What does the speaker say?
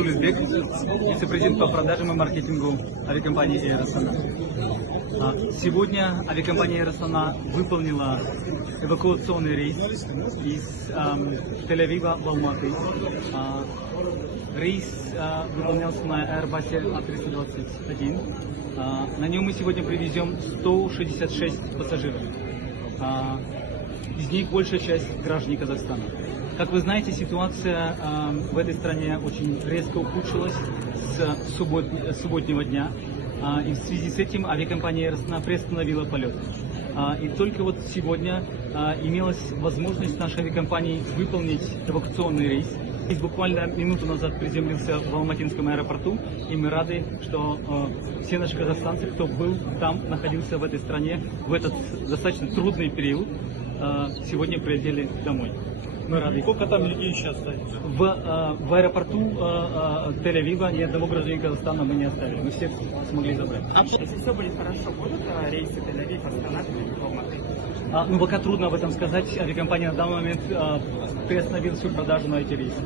Узбек, вице-президент по продажам и маркетингу авиакомпании Air Astana. Сегодня авиакомпания Air Astana выполнила эвакуационный рейс из Тель-Авива в Алматы. Рейс выполнялся на Airbus A321. На нем мы сегодня привезем 166 пассажиров. Из них большая часть граждане Казахстана. Как вы знаете, ситуация в этой стране очень резко ухудшилась с субботнего дня. И в связи с этим авиакомпания Air Astana приостановила полет. И только вот сегодня имелась возможность нашей авиакомпании выполнить эвакуационный рейс. Рейс буквально минуту назад приземлился в Алматинском аэропорту, и мы рады, что все наши казахстанцы, кто был там, находился в этой стране в этот достаточно трудный период, сегодня прилетели домой. Мы рады. Сколько там людей сейчас стоит? В аэропорту Тель-Авива ни одного гражданина Казахстана мы не оставили. Мы всех смогли забрать. Если все будет хорошо, будут рейсы Тель-Авив, Астана, Алматы? Ну, пока трудно об этом сказать. Авиакомпания на данный момент приостановила всю продажу на эти рейсы.